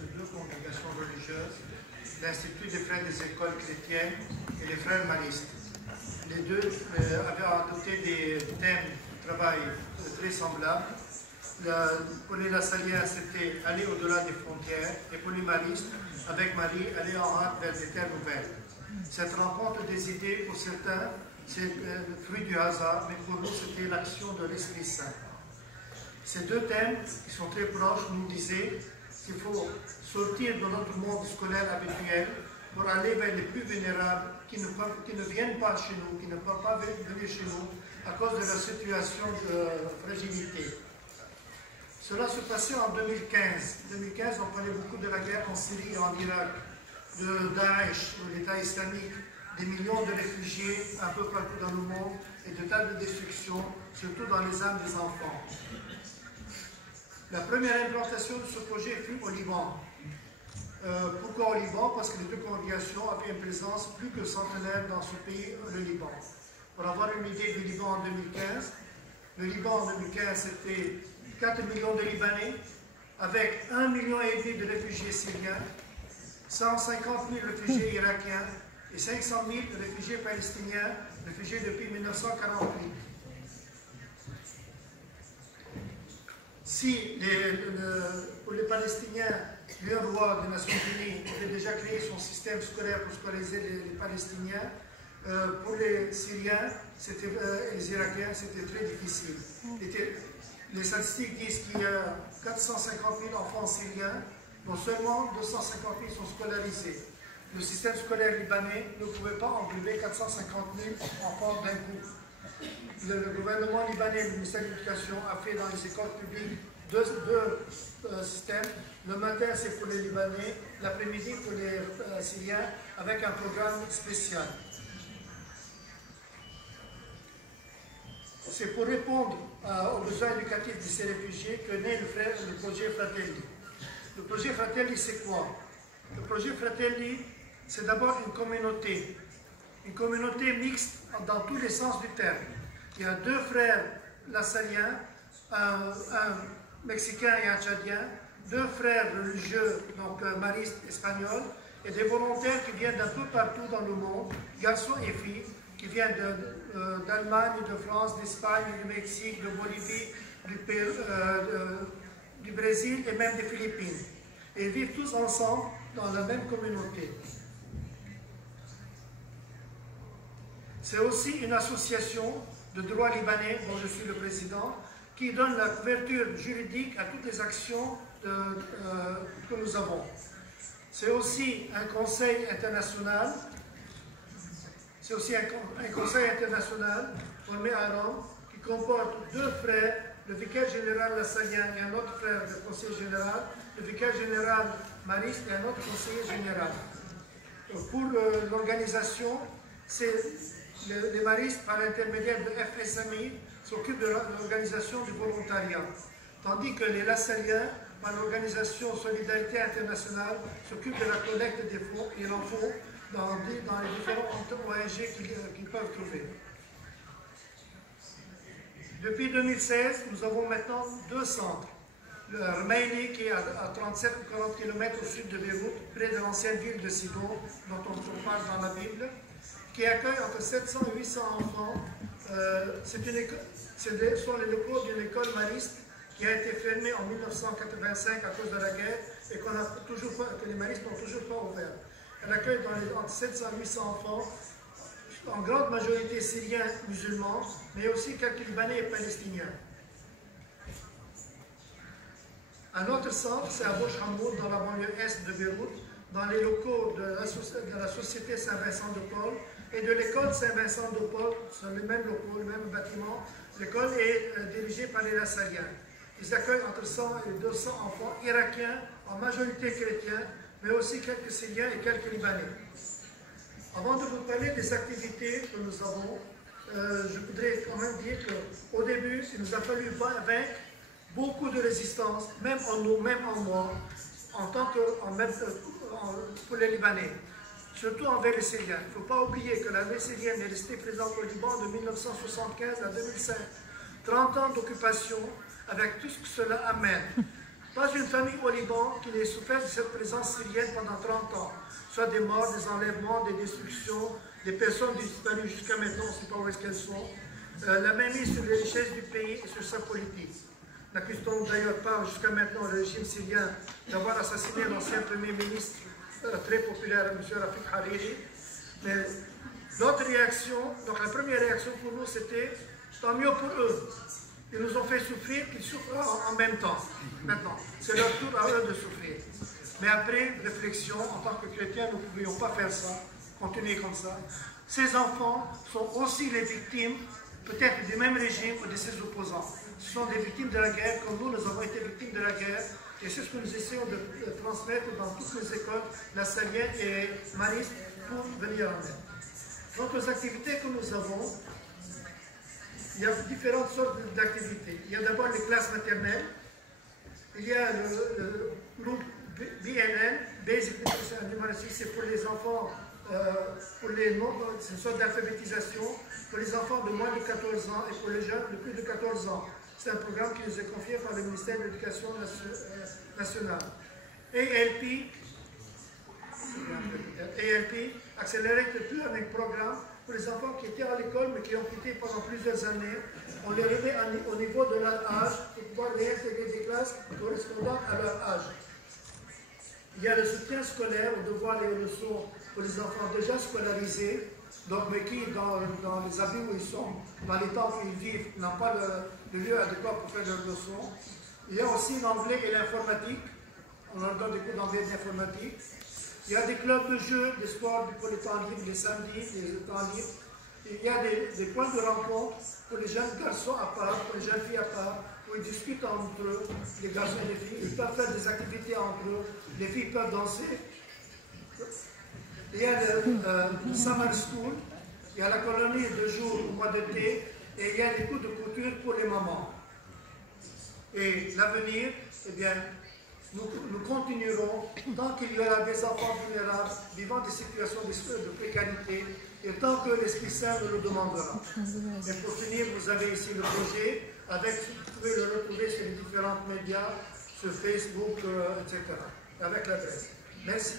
de deux congrégations religieuses, l'Institut des frères des écoles chrétiennes et les frères maristes. Les deux avaient adopté des thèmes de travail très semblables. Pour les Lassaliens, c'était aller au-delà des frontières, et pour les maristes, avec Marie, aller en hâte vers des terres nouvelles. Cette rencontre des idées, pour certains, c'est le fruit du hasard, mais pour nous, c'était l'action de l'Esprit Saint. Ces deux thèmes, qui sont très proches, nous disaient qu'il faut sortir de notre monde scolaire habituel pour aller vers les plus vulnérables qui ne viennent pas chez nous, qui ne peuvent pas venir chez nous à cause de la situation de fragilité. Cela se passait en 2015. En 2015, on parlait beaucoup de la guerre en Syrie et en Irak, de Daesh, de l'État islamique, des millions de réfugiés un peu partout dans le monde et de tas de destructions, surtout dans les âmes des enfants. La première implantation de ce projet fut au Liban. Pourquoi au Liban? Parce que les deux congrégations avaient une présence plus que centenaire dans ce pays, le Liban. Pour avoir une idée du Liban en 2015, le Liban en 2015 c'était 4 millions de Libanais, avec 1,5 million de réfugiés syriens, 150 000 réfugiés irakiens et 500 000 réfugiés palestiniens, réfugiés depuis 1948. Si pour les Palestiniens, l'UNRWA des Nations Unies avait déjà créé son système scolaire pour scolariser les Palestiniens, pour les Syriens et les Irakiens, c'était très difficile. Les statistiques disent qu'il y a 450 000 enfants syriens, dont seulement 250 000 sont scolarisés. Le système scolaire libanais ne pouvait pas englober 450 000 enfants d'un coup. Le gouvernement libanais, le ministère de l'Éducation, a fait dans les écoles publiques deux systèmes. Le matin, c'est pour les Libanais, l'après-midi pour les Syriens, avec un programme spécial. C'est pour répondre aux besoins éducatifs de ces réfugiés que naît le projet Fratelli. Le projet Fratelli, c'est quoi? Le projet Fratelli, c'est d'abord une communauté mixte dans tous les sens du terme. Il y a deux frères lassaliens, un Mexicain et un Tchadien, deux frères religieux, donc maristes espagnols, et des volontaires qui viennent d'un peu partout dans le monde, garçons et filles, qui viennent d'Allemagne, de France, d'Espagne, du Mexique, de Bolivie, du Brésil et même des Philippines. Et ils vivent tous ensemble dans la même communauté. C'est aussi une association de droit libanais, dont je suis le président, qui donne la couverture juridique à toutes les actions que nous avons. C'est aussi un conseil international. C'est aussi un conseil international formé à Rome qui comporte deux frères, le vicaire général lassalien et un autre frère, le conseiller général, le vicaire général mariste et un autre conseiller général. Pour l'organisation, c'est les maristes, par l'intermédiaire de FSMI, s'occupent de l'organisation du volontariat, tandis que les lassaliens, par l'organisation Solidarité Internationale, s'occupent de la collecte des fonds et l'en font dans les différents ONG qu'ils peuvent trouver. Depuis 2016, nous avons maintenant deux centres. Le Rmeili, qui est à 37 ou 40 km au sud de Beyrouth, près de l'ancienne ville de Sidon, dont on parle dans la Bible, qui accueille entre 700 et 800 enfants. Ce sont les locaux d'une école mariste qui a été fermée en 1985 à cause de la guerre et que les maristes n'ont toujours pas ouvert. Elle accueille entre 700 et 800 enfants, en grande majorité syriens musulmans, mais aussi quelques Libanais et Palestiniens. Un autre centre, c'est à Bouch Hamoud, dans la banlieue est de Beyrouth, dans les locaux de la Société Saint-Vincent de Paul et de l'école Saint-Vincent de Paul, sur les mêmes locaux, le même bâtiment. L'école est dirigée par les Lassaliens. Ils accueillent entre 100 et 200 enfants irakiens, en majorité chrétiens, mais aussi quelques Syriens et quelques Libanais. Avant de vous parler des activités que nous avons, je voudrais quand même dire qu'au début, il nous a fallu vaincre beaucoup de résistance, même en nous, même en moi, pour les Libanais, surtout envers les Syriens. Il ne faut pas oublier que l'armée syrienne est restée présente au Liban de 1975 à 2005. 30 ans d'occupation, avec tout ce que cela amène. Pas une famille au Liban qui n'ait souffert de cette présence syrienne pendant 30 ans, soit des morts, des enlèvements, des destructions, des personnes disparues jusqu'à maintenant, on ne sait pas où est-ce qu'elles sont, la mainmise sur les richesses du pays et sur sa politique. N'accuse-t-on d'ailleurs pas jusqu'à maintenant le régime syrien d'avoir assassiné l'ancien Premier ministre très populaire, M. Rafik Hariri. Mais notre réaction, donc la première réaction pour nous, c'était tant mieux pour eux. Ils nous ont fait souffrir, qu'ils souffrent en même temps. Maintenant, c'est leur tour à eux de souffrir. Mais après réflexion, en tant que chrétiens, nous ne pouvions pas faire ça, continuer comme ça. Ces enfants sont aussi les victimes, peut-être du même régime ou de ses opposants. Ce sont des victimes de la guerre, comme nous avons été victimes de la guerre. Et c'est ce que nous essayons de transmettre dans toutes les écoles, la Salienne et Mariste, pour venir en aide. D'autres activités que nous avons, il y a différentes sortes d'activités. Il y a d'abord les classes maternelles, il y a le groupe BNN, Basic Nutrition and Numeracy, c'est pour les enfants, c'est une sorte d'alphabétisation, pour les enfants de moins de 14 ans et pour les jeunes de plus de 14 ans. C'est un programme qui nous est confié par le ministère de l'Éducation nationale. ALP, Accelerated Learning Programme, pour les enfants qui étaient à l'école mais qui ont quitté pendant plusieurs années. On les remet au niveau de leur âge pour pouvoir réintégrer des classes correspondant à leur âge. Il y a le soutien scolaire, aux devoirs et aux leçons pour les enfants déjà scolarisés, donc, mais qui, dans les abris où ils sont, dans les temps où ils vivent, n'ont pas le lieu adéquat pour faire leurs leçons. Il y a aussi l'anglais et l'informatique. On leur donne des cours d'anglais et d'informatique. Il y a des clubs de jeux, des sports pour les temps libres, les samedis, les temps libres. Il y a des points de rencontre pour les jeunes garçons à part, pour les jeunes filles à part, où ils discutent entre eux, les garçons et les filles. Ils peuvent faire des activités entre eux. Les filles peuvent danser. Il y a le Summer School, il y a la colonie de jour au mois d'été, et il y a des cours de couture pour les mamans. Et l'avenir, eh bien, nous continuerons tant qu'il y aura des enfants vulnérables vivant des situations de précarité et tant que l'Esprit Saint nous le demandera. Et pour finir, vous avez ici le projet, vous pouvez le retrouver sur les différents médias, sur Facebook, etc., avec l'adresse. Merci.